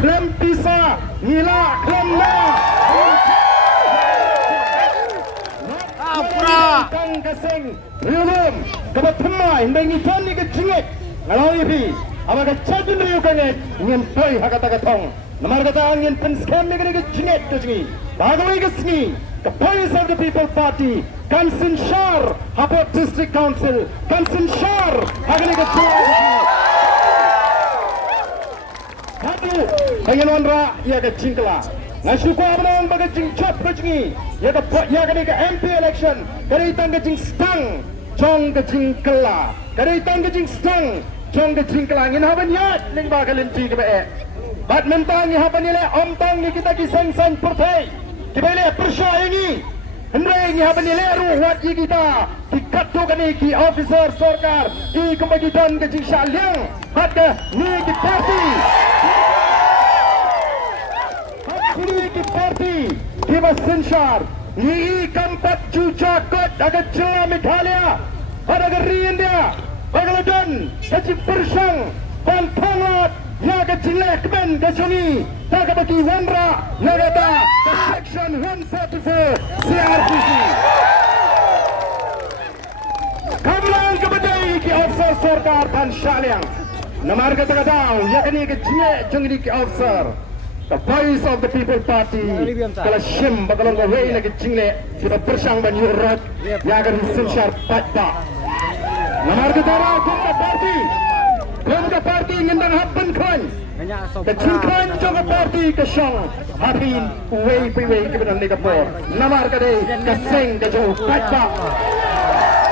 klaim pisa ngila klaim na kang kasing riulum kabatumai ndangi tani ke jingek ngaloi pi amaga chajin riu kanget ngin poi hakata katong namar kata angin penskam negeri ke jingek ke jingi bagoi ke singi the Voice of the People Party Kansin Shar Hapot District Council Kansin Shar Hagani ke jingek Hatu pengen wanra ia ke jingkela Nasuko abang bagai jing chop kecing, ya kani ke MP election, kari tang ke jing stang, jong ke jing kela, kari tang ke jing stang, jong ke jing kela. Ini haban yat, ling bagai linci ke be. Badminton ini haban ni le, om tang ni kita kisang sang pertai, kita le persya ini, hendrai ini haban ni le ruat kita, dikat tu kani ki officer sorkar, I kebagitan ke jing syaliang, hat ke ni ki parti. Ini di parti Kiba Sinshar Ni kampat cuca kot Agak celah Meghalaya Ada India Bangladesh Kaci Persang Bantangat Ya kaci Lekmen Kacuni Tak bagi Wandra Negata Section 144 CRPC Kamlang kebedai Ki officer Sorkar dan Syaliang Namar kata-kata Ya kini kecil Jengdi ki officer The Voice of the People Party kalau shim bakalan gawai lagi cingle sudah bersang dan yurat yang akan Sinshar patba namar kedara kumka party ngendang happen kran kecing kran juga party kesyong hapin uwei piwei kebenan negapor namar kedai keseng kejauh patba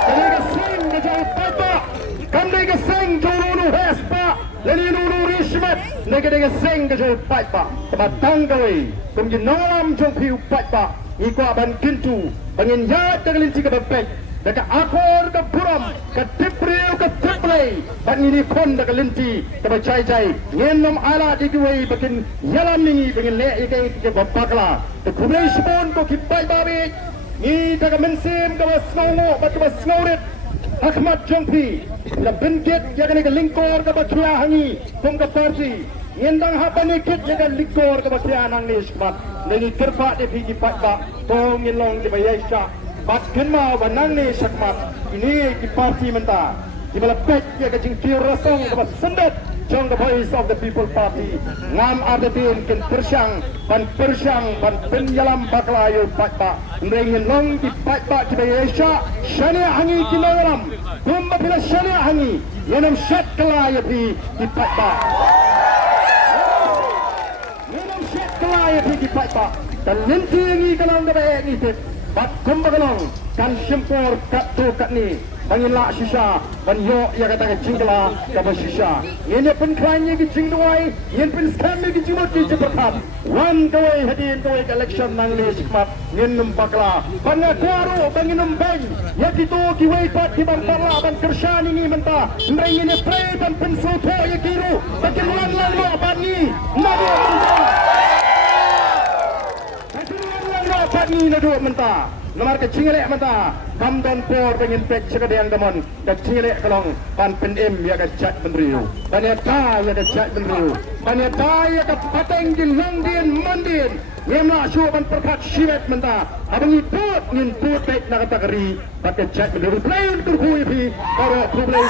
kedai keseng kejauh patba kandai keseng jauh hespa Lali nuru rismat, nega seng ke jauh pat pak, kebatang kawai, kemudian nolam jauh piu pat pak, ikut ban kintu, bangin yat kegelinci ke bepek, dekat akor ke buram, ke tipriu ke tiplay, ban ini pun kegelinci, ke bacai-cai, ngenom ala di kawai, bakin yalam ni, bangin lek ikai ke bapakla, ke kumai sepon ko kipai babi, ni dekat mensim ke basnau, batu basnaurit. Ahmad Jongpi, la bengket ya kene ke lingkor ke bakia hangi, kum ke parti, ngendang hapa nekit ya ke lingkor ke bakia nang ni skmat, neni terpak de pigi patba, tong ngilong de bayasha, bat kenma wanang ni skmat, ini ki parti menta, ki melepek ya ke jingkir rasong ke sendet, jong the Voice of the People Party, ngam adatin ken persyang, ban penyalam baklayo patba, ngengin long ki patba ki bayasha, syania hangi ki nawalam, kumba pila syania hangi, yanam syat kelaya pi ki patba. Yanam syat kelaya pi ki patba, dan linti ngi kalang gabae ngi tit, bat kumba kalong, kan syempor kat tu kat ni, bangin la shisha, ban yo ya kata ke jingkala ke shisha. Ini penkrannya ke jingduai, ini penskam ke jimut ke jeperkat. Wan kawai hadirin kawai ke election nang le sikmat, ngin numpakla. Pangakuaro bangin numbang, ya gitu kiwai pat di bangkala ban kersyani ni menta. Ndai ini pre dan pensoto ya kiru, bakin lan lo bani, nado menta. Bakin lan lo bani nado menta. Nomor ke cingelek menta, kam don por pengen pek cekadang demon, ke cingelek kelong, pan penem ya ke cat bendriu, paneta ya ke cat bendriu, paneta ya ke pateng din langdin mandin, ngemla syuk pan perkat shiwet menta, abang iput ngin put pek nak kategori, pakai cat bendriu, plain turku ipi, karo problem.